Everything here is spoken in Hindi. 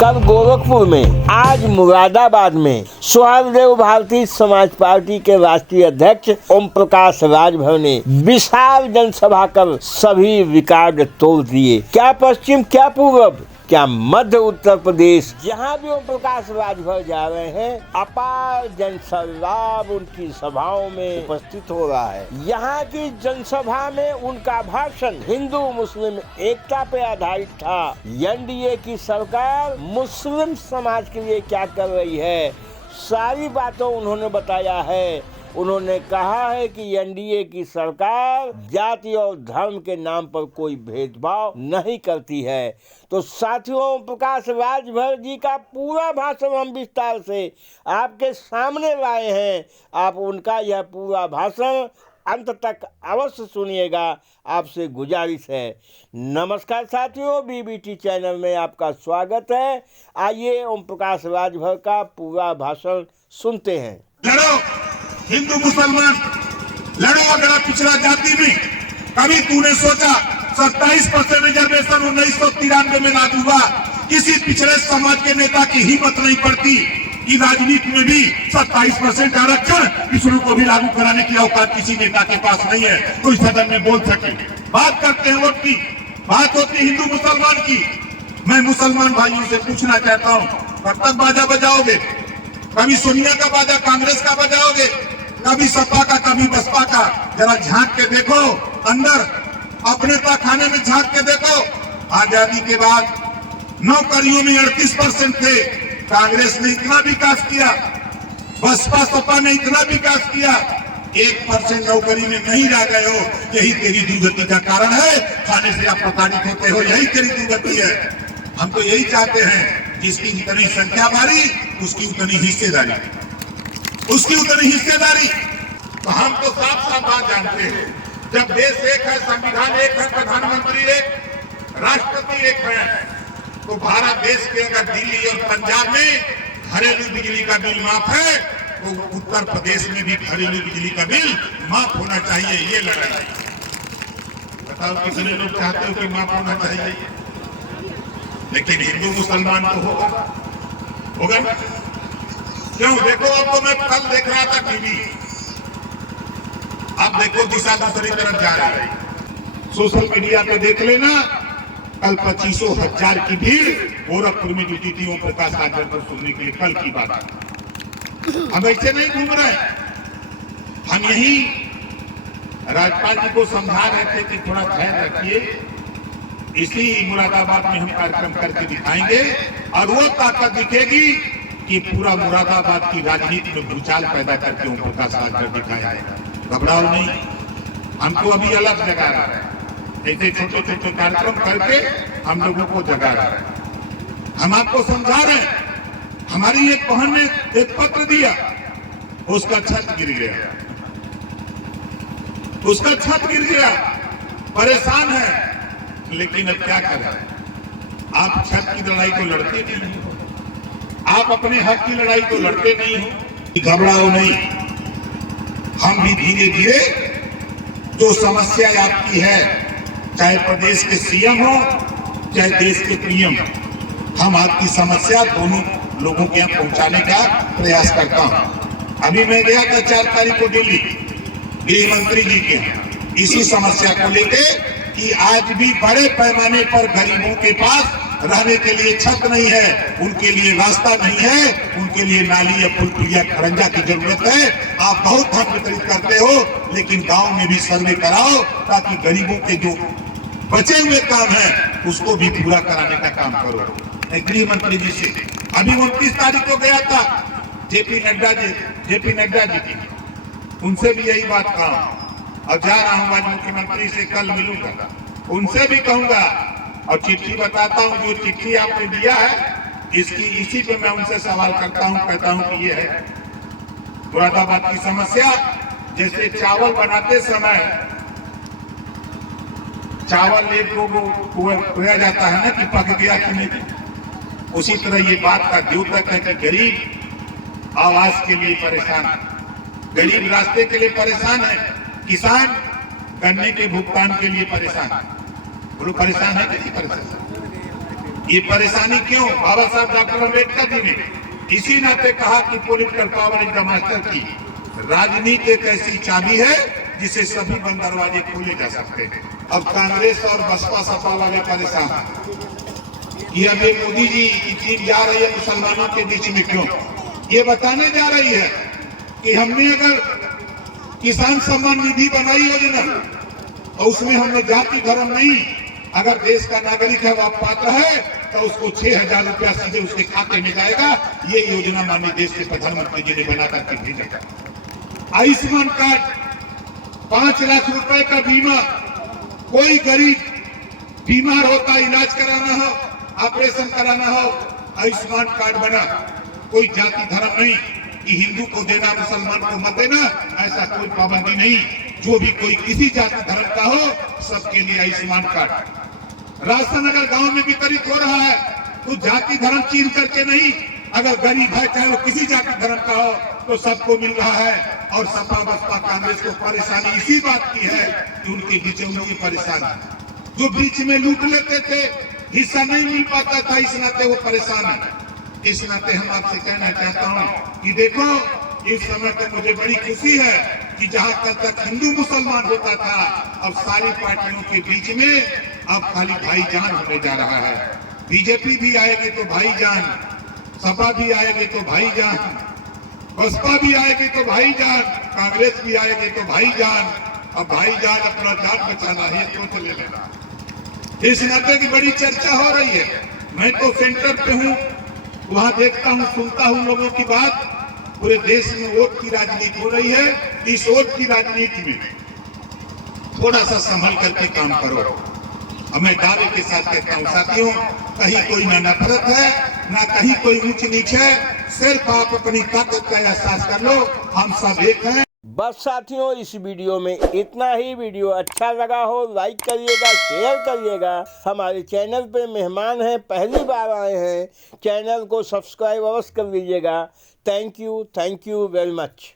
कल गोरखपुर में, आज मुरादाबाद में सहदेव भारतीय समाज पार्टी के राष्ट्रीय अध्यक्ष ओम प्रकाश राजभर ने विशाल जनसभा कर सभी रिकॉर्ड तोड़ दिए। क्या पश्चिम, क्या पूर्व, क्या मध्य उत्तर प्रदेश, जहां भी ओम प्रकाश राजभर जा रहे हैं, अपार जनसैलाब उनकी सभाओं में उपस्थित हो रहा है। यहाँ की जनसभा में उनका भाषण हिंदू मुस्लिम एकता पे आधारित था। एनडीए की सरकार मुस्लिम समाज के लिए क्या कर रही है, सारी बातें उन्होंने बताया है। उन्होंने कहा है कि एनडीए की सरकार जाति और धर्म के नाम पर कोई भेदभाव नहीं करती है। तो साथियों, प्रकाश राजभर जी का पूरा भाषण हम विस्तार से आपके सामने लाए हैं। आप उनका यह पूरा भाषण अंत तक अवश्य सुनिएगा, आपसे गुजारिश है। नमस्कार साथियों, बीबीटी चैनल में आपका स्वागत है। आइए ओम प्रकाश राजभर का पूरा भाषण सुनते हैं। हिंदू मुसलमान लड़ो, अगर आप पिछड़ा जाति में कभी तूने सोचा 27% रिजर्वेशन 1993 में लागू हुआ, किसी पिछड़े समाज के नेता की हिम्मत नहीं पड़ती कि राजनीति में भी 27% आरक्षण पिछड़ों को भी लागू कराने की औकात किसी नेता के पास नहीं है, कोई सदन में बोल सके। बात करते हैं वोट की, बात होती है हिंदू मुसलमान की। मैं मुसलमान भाइयों से पूछना चाहता हूँ, कब तक बाजा बजाओगे? कभी सोनिया का बाजा कांग्रेस का बजाओगे, कभी सपा का, कभी बसपा का? जरा झांक के देखो अंदर, अपने तहखाने में झांक के देखो। आजादी के बाद नौकरियों में 38% थे, कांग्रेस ने इतना विकास किया, बसपा सपा ने इतना विकास किया, 1% नौकरी में नहीं रह गए हो। यही तेरी दुर्गति का कारण है, खाने से आप प्रताड़ित होते हो, यही तेरी दुर्गति है। हम तो यही चाहते हैं, जिसकी जितनी संख्या भारी उसकी उतनी हिस्सेदारी, उसकी उतनी हिस्सेदारी। तो हम तो साफ साफ बात जानते हैं, जब देश एक है, संविधान एक है, प्रधानमंत्री एक, राष्ट्रपति एक है, तो भारत देश के अगर दिल्ली और पंजाब में घरेलू बिजली का बिल माफ है, तो उत्तर प्रदेश में भी घरेलू बिजली का बिल माफ होना चाहिए। ये लड़ाई बताओ, कितने लोग चाहते हो कि माफ होना चाहिए? लेकिन हिंदू मुसलमान तो होगा ना? क्यों? देखो, अब तो मैं कल देख रहा था टीवी, अब देखो दिशा दूसरी तरफ जा रही है। सोशल मीडिया पे देख लेना, कल 25,000 की भीड़ गोरखपुर में जुटी थी ओम प्रकाश राजभर को सुनने के लिए। कल की बात है, हम ऐसे नहीं घूम रहे। हम यही राज्यपाल जी को समझा रहे थे कि थोड़ा ध्यान रखिए, इसी मुरादाबाद में हम कार्यक्रम करके दिखाएंगे और वो ताकत दिखेगी कि पूरा मुरादाबाद की राजनीति में भूचाल पैदा करके ओम प्रकाश राजभर दिखाया। घबराओ नहीं, हमको अभी अलग जगा रहा है, ऐसे छोटे छोटे कार्यक्रम करके हम लोगों को जगा रहा है। हम आपको समझा रहे हैं। हमारी एक बहन ने एक पत्र दिया, उसका छत गिर गया, उसका छत गिर गया, परेशान है, लेकिन अब क्या करें? आप छत की लड़ाई को लड़ते नहीं हो, आप अपने हक की लड़ाई को लड़ते नहीं हो। घबराओ नहीं, हम भी धीरे धीरे जो समस्या आपकी है, चाहे प्रदेश के सीएम हो चाहे देश के पीएम, हम आपकी समस्या दोनों लोगों के यहाँ पहुंचाने का प्रयास करता हूं। अभी मैं गया था 4 तारीख को दिल्ली गृह मंत्री जी के यहाँ, इसी समस्या को लेकर कि आज भी बड़े पैमाने पर गरीबों के पास रहने के लिए छत नहीं है, उनके लिए रास्ता नहीं है, उनके लिए नाली या पुल या खरंजा की जरूरत है। आप बहुत धन वितरित करते हो, लेकिन गांव में भी सर्वे कराओ ताकि गरीबों के जो बचे हुए काम है उसको भी पूरा कराने का काम करो। गृह मंत्री जी से अभी 29 तारीख को गया था, जेपी नड्डा जी की, उनसे भी यही बात कहा और जा रहा हूं आज मुख्यमंत्री से, कल मिलूंगा, उनसे भी कहूंगा और चिट्ठी बताता हूं। जो चिट्ठी आपने दिया है इसी पे मैं उनसे सवाल करता हूं, कहता हूं कि ये है मुरादाबाद की समस्या। जैसे चावल बनाते समय चावल एक को खोया जाता है ना कि पक गया कि नहीं, उसी तरह ये बात का द्योतक है कि गरीब आवास के लिए परेशान है, गरीब रास्ते के लिए परेशान है, किसान गन्ने के भुगतान के लिए परेशान है। बोलो परेशान है कि नहीं परेशान? ये परेशानी क्यों? बाबा साहब डॉक्टर अम्बेडकर जी ने इसी नाते कहा कि political power is the master की। राजनीति एक ऐसी चाबी है जिसे सभी बंद दरवाजे खोले जा सकते हैं। अब कांग्रेस और बसपा सपा वाले परेशान हैं कि अब ये मोदी जी की टीम जा रही है मुसलमानों के बीच में क्यों? ये बताने जा रही है कि हमने अगर किसान सम्मान निधि बनाई योजना और उसमें हमने जाति धर्म नहीं, अगर देश का नागरिक है वह पात्र है तो उसको 6,000 रुपया सीधे उसके खाते में जाएगा। ये योजना माननीय देश के प्रधानमंत्री जी ने बना करके भेजा। आयुष्मान कार्ड 5 लाख रुपए का बीमा, कोई गरीब बीमार होता, इलाज कराना हो, ऑपरेशन कराना हो, आयुष्मान कार्ड बना। कोई जाति धर्म नहीं कि हिंदू को देना मुसलमान को मत देना, ऐसा कोई पाबंदी नहीं। जो भी कोई किसी जाति धर्म का हो सबके लिए आयुष्मान कार्ड। राशन अगर गांव में वितरित हो रहा है तो जाति धर्म चीन करके नहीं, अगर गरीब है चाहे वो किसी जाति धर्म का हो तो सबको मिल रहा है। और सपा बसपा कांग्रेस को परेशानी इसी बात की है कि उनके बिचौलियों की परेशानी, जो बीच में लूट लेते थे, हिस्सा नहीं मिल पाता था, इस नाते वो परेशान है। इस नाते हम आपसे कहना चाहता हूँ कि देखो इस समय तो मुझे बड़ी खुशी है कि जहाँ कल तक हिंदू मुसलमान होता था अब सारी पार्टियों के बीच में अब खाली भाईजान होने जा रहा है। बीजेपी भी आएगी तो भाईजान, सपा भी आएगी तो भाईजान, बसपा भी आएगी तो भाईजान, कांग्रेस भी आएगी तो भाईजान। अब भाईजान अपना जान बचाना है तो ले लेना। इस नाते की बड़ी चर्चा हो रही है। मैं तो सेंटर पे हूँ, वहां देखता हूँ, सुनता हूँ लोगों की बात। पूरे देश में वोट की राजनीति हो रही है। इस वोट की राजनीति में थोड़ा सा संभल करके काम करो। और मैं दावे के साथ कहता हूँ साथियों, कहीं कोई ना नफरत है ना कहीं कोई ऊंच नीच है, सिर्फ आप अपनी ताकत का एहसास कर लो, हम सब एक हैं। बस साथियों, इस वीडियो में इतना ही। वीडियो अच्छा लगा हो लाइक करिएगा, शेयर करिएगा। हमारे चैनल पे मेहमान हैं, पहली बार आए हैं, चैनल को सब्सक्राइब अवश्य कर लीजिएगा। Thank you very much.